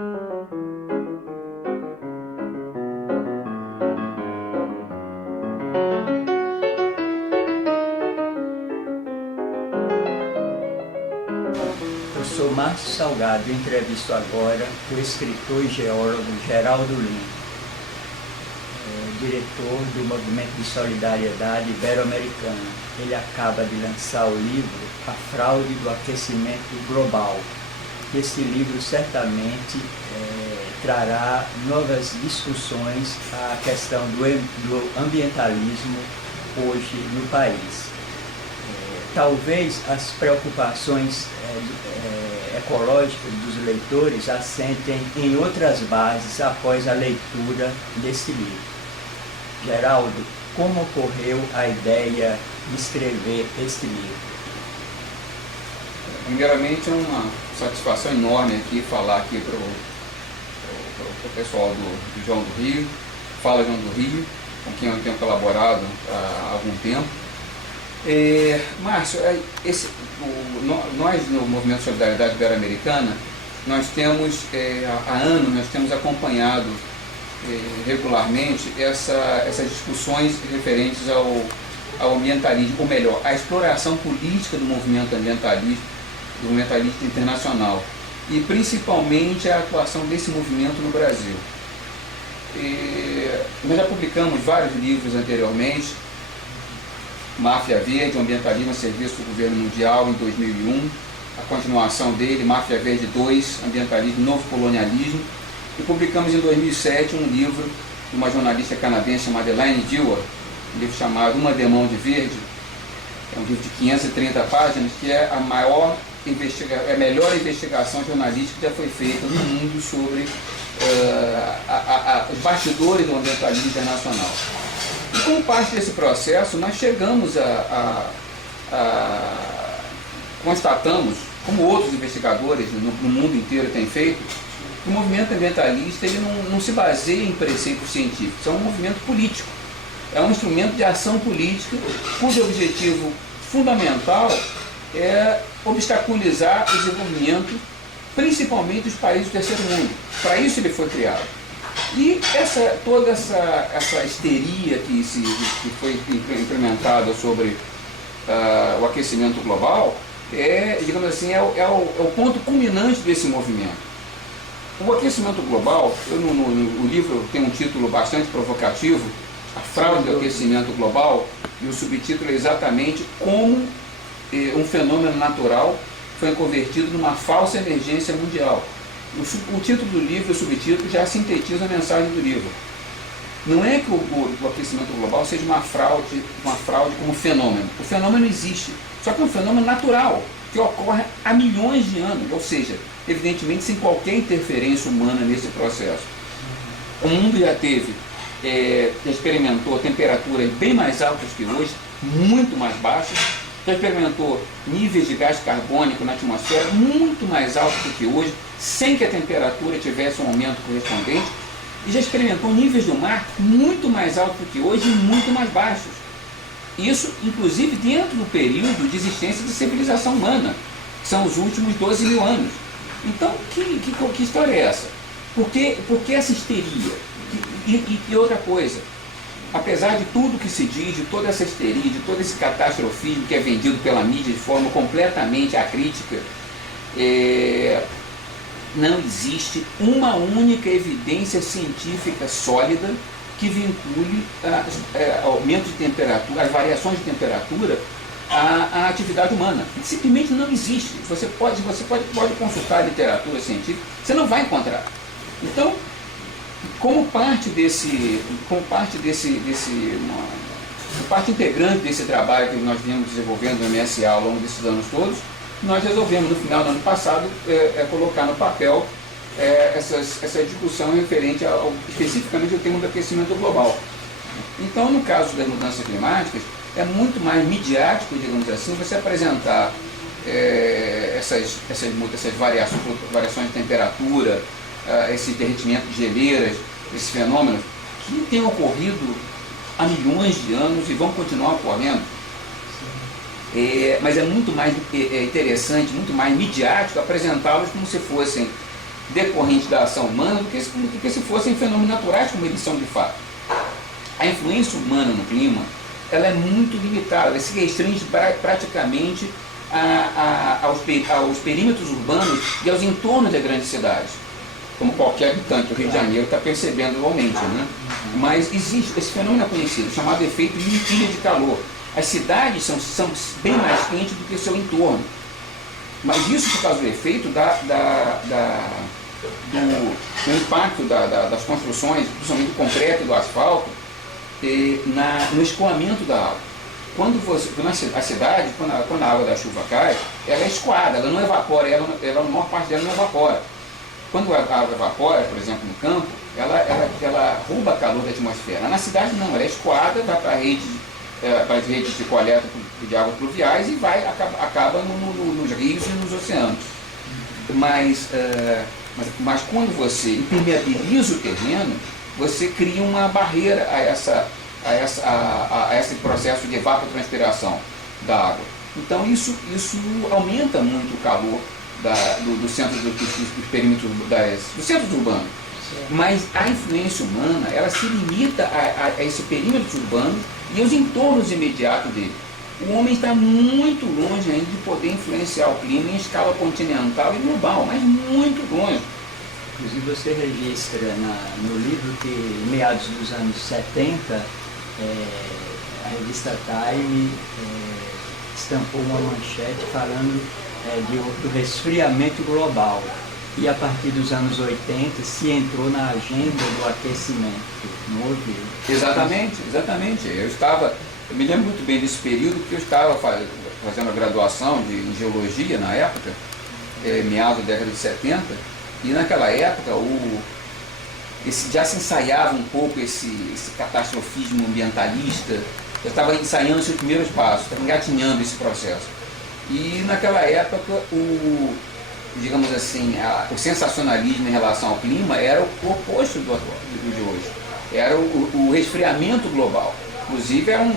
Eu sou Márcio Salgado e entrevisto agora o escritor e geólogo Geraldo Lima, diretor do Movimento de Solidariedade Ibero-Americana. Ele acaba de lançar o livro A Fraude do Aquecimento Global. Este livro certamente trará novas discussões à questão do ambientalismo hoje no país. Talvez as preocupações ecológicas dos leitores assentem em outras bases após a leitura deste livro. Geraldo, como ocorreu a ideia de escrever este livro? Primeiramente, é uma satisfação enorme aqui falar aqui para o pessoal do João do Rio, Fala João do Rio, com quem eu tenho colaborado há algum tempo. Márcio, nós no Movimento de Solidariedade Ibero-Americana, nós temos, há anos, nós temos acompanhado regularmente essas discussões referentes ao ambientalismo, ou melhor, à exploração política do movimento ambientalista internacional, e principalmente a atuação desse movimento no Brasil. Nós já publicamos vários livros anteriormente: Máfia Verde, o ambientalismo a serviço do governo mundial, em 2001, a continuação dele, Máfia Verde 2, ambientalismo, novo colonialismo, e publicamos em 2007 um livro de uma jornalista canadense chamada Elaine Dewar, um livro chamado Uma Demão de Verde. É um livro de 530 páginas, que é a melhor investigação jornalística que já foi feita no mundo sobre os bastidores do ambientalismo internacional. E como parte desse processo, nós chegamos constatamos, como outros investigadores no mundo inteiro têm feito, que o movimento ambientalista ele não se baseia em preceitos científicos, é um movimento político, é um instrumento de ação política cujo objetivo fundamental é obstaculizar o desenvolvimento, principalmente dos países do terceiro mundo. Para isso ele foi criado. E toda essa histeria que foi implementada sobre o aquecimento global digamos assim, é o ponto culminante desse movimento. O aquecimento global, no livro tem um título bastante provocativo, A Fraude do Aquecimento Global, e o subtítulo é exatamente como um fenômeno natural foi convertido numa falsa emergência mundial. O título do livro e o subtítulo já sintetizam a mensagem do livro. Não é que o aquecimento global seja uma fraude como fenômeno. O fenômeno existe, só que é um fenômeno natural, que ocorre há milhões de anos, ou seja, evidentemente sem qualquer interferência humana nesse processo. O mundo já experimentou temperaturas bem mais altas que hoje, muito mais baixas, já experimentou níveis de gás carbônico na atmosfera muito mais altos do que hoje, sem que a temperatura tivesse um aumento correspondente, e já experimentou níveis do mar muito mais altos do que hoje e muito mais baixos. Isso, inclusive, dentro do período de existência da civilização humana, que são os últimos 12 mil anos. Então, que história é essa? Por que essa histeria? E outra coisa, apesar de tudo que se diz, de toda essa histeria, de todo esse catastrofismo que é vendido pela mídia de forma completamente acrítica, não existe uma única evidência científica sólida que vincule aumento de temperatura, as variações de temperatura à atividade humana. Simplesmente não existe. Você pode consultar a literatura científica, você não vai encontrar. Então, como parte integrante desse trabalho que nós viemos desenvolvendo no MSA ao longo desses anos todos, nós resolvemos, no final do ano passado, colocar no papel essa discussão referente especificamente ao tema do aquecimento global. Então, no caso das mudanças climáticas, é muito mais midiático, digamos assim, você apresentar essas variações de temperatura, esse derretimento de geleiras, esses fenômenos que têm ocorrido há milhões de anos e vão continuar ocorrendo. Mas é muito mais interessante, muito mais midiático apresentá-los como se fossem decorrentes da ação humana do que se fossem fenômenos naturais como eles são de fato. A influência humana no clima ela é muito limitada, ela se restringe praticamente aos perímetros urbanos e aos entornos das grandes cidades, como qualquer habitante do Rio de Janeiro está percebendo atualmente, né? Mas existe esse fenômeno conhecido, chamado efeito ilha de calor. As cidades são bem mais quentes do que o seu entorno, mas isso por causa do efeito do impacto das construções, principalmente do concreto e do asfalto, no escoamento da água. A cidade, quando a água da chuva cai, ela é escoada, ela não evapora, a maior parte dela não evapora. Quando a água evapora, por exemplo, no campo, ela rouba calor da atmosfera. Na cidade não, ela é escoada, vai para as redes de coleta de águas pluviais e acaba nos rios e nos oceanos. Mas quando você impermeabiliza o terreno, você cria uma barreira a esse processo de evapotranspiração da água. Então isso aumenta muito o calor do centro dos perímetros dos centros urbanos. Mas a influência humana ela se limita a esse perímetro urbano e aos entornos imediatos dele. O homem está muito longe ainda de poder influenciar o clima em escala continental e global, mas muito longe. Inclusive você registra no livro que em meados dos anos 70 a revista Time estampou uma manchete falando do resfriamento global. E a partir dos anos 80 se entrou na agenda do aquecimento. Não ouviu? Exatamente. Eu me lembro muito bem desse período, porque eu estava fazendo a graduação em geologia na época, meados da década de 70, e naquela época já se ensaiava um pouco esse catastrofismo ambientalista. Eu estava ensaiando seus primeiros passos, estava engatinhando esse processo. E naquela época digamos assim, o sensacionalismo em relação ao clima era o oposto do de hoje. Era o resfriamento global. Inclusive, eram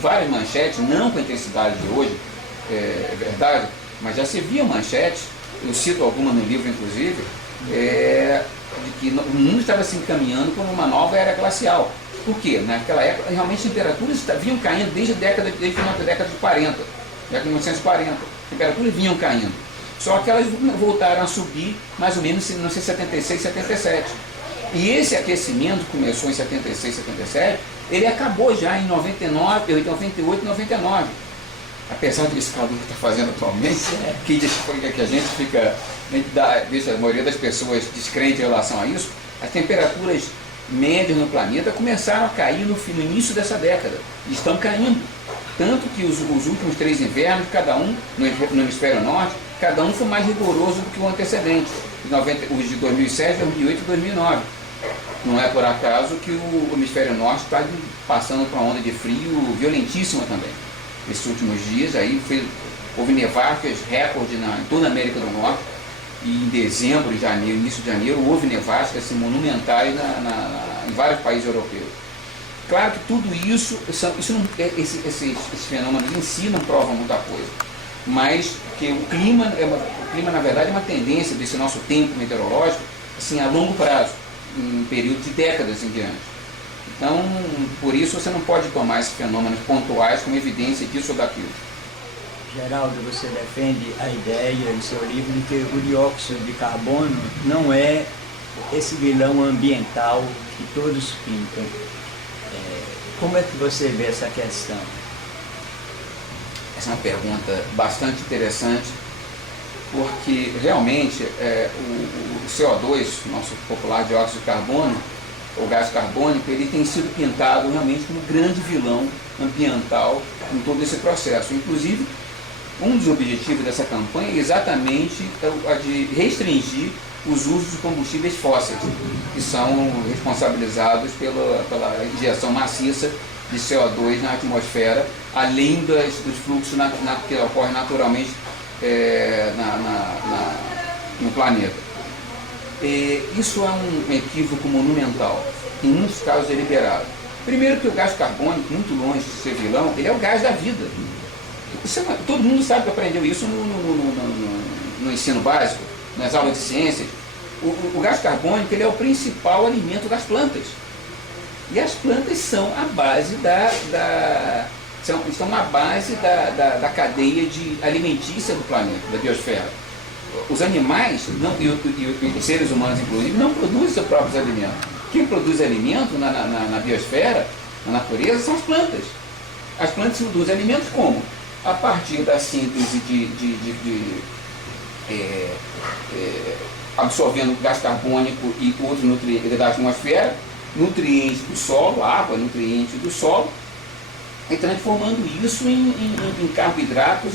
várias manchetes, não com a intensidade de hoje, é verdade, mas já se via manchetes, eu cito alguma no livro, inclusive, de que o mundo estava se encaminhando para uma nova era glacial. Por quê? Naquela época, realmente, as temperaturas vinham caindo desde a década de 40, década de 1940. As temperaturas vinham caindo. Só que elas voltaram a subir mais ou menos em 1976, 77. E esse aquecimento começou em 76, 77, ele acabou já em 99, 98, 99. Apesar desse calor que está fazendo atualmente, que a gente fica, a maioria das pessoas descrente em relação a isso, as temperaturas médias no planeta começaram a cair no início dessa década. E estão caindo. Tanto que os últimos 3 invernos, cada um no hemisfério norte, cada um foi mais rigoroso do que o antecedente, os de 2007, 2008 e 2009. Não é por acaso que o hemisfério norte está passando por uma onda de frio violentíssima também. Esses últimos dias aí houve nevascas recorde em toda a América do Norte, e em dezembro e janeiro, início de janeiro, houve nevascas assim, monumentais em vários países europeus. Claro que tudo isso, esses fenômenos em si não provam muita coisa, mas que o clima na verdade é uma tendência desse nosso tempo meteorológico assim, a longo prazo, em período de décadas em diante. Então, por isso você não pode tomar esses fenômenos pontuais como evidência disso ou daquilo. Geraldo, você defende a ideia em seu livro de que o dióxido de carbono não é esse vilão ambiental que todos pintam. Como é que você vê essa questão? Essa é uma pergunta bastante interessante, porque realmente o CO2, nosso popular dióxido de carbono, o gás carbônico, ele tem sido pintado realmente como um grande vilão ambiental em todo esse processo. Inclusive, um dos objetivos dessa campanha é exatamente a de restringir os usos de combustíveis fósseis, que são responsabilizados pela injeção maciça de CO2 na atmosfera, além dos fluxos que ocorrem naturalmente no planeta. Isso é um equívoco monumental, em muitos casos é liberado. Primeiro que o gás carbônico, muito longe de ser vilão, ele é o gás da vida. Todo mundo sabe que aprendeu isso no ensino básico, nas aulas de ciências, O gás carbônico ele é o principal alimento das plantas. E as plantas são a base estão na base da cadeia alimentícia do planeta, da biosfera. Os animais, e os seres humanos inclusive, não produzem seus próprios alimentos. Quem produz alimento na biosfera, na natureza, são as plantas. As plantas produzem alimentos como? A partir da síntese absorvendo gás carbônico e outros nutrientes da atmosfera, nutrientes do solo, água, nutrientes do solo, e transformando isso em carboidratos,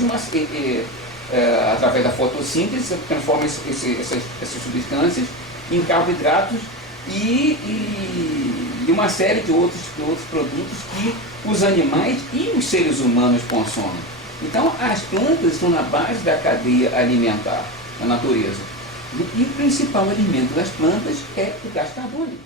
através da fotossíntese, transforma essas substâncias em carboidratos e uma série de outros produtos que os animais e os seres humanos consomem. Então, as plantas estão na base da cadeia alimentar da natureza. E o principal alimento das plantas é o gás carbônico.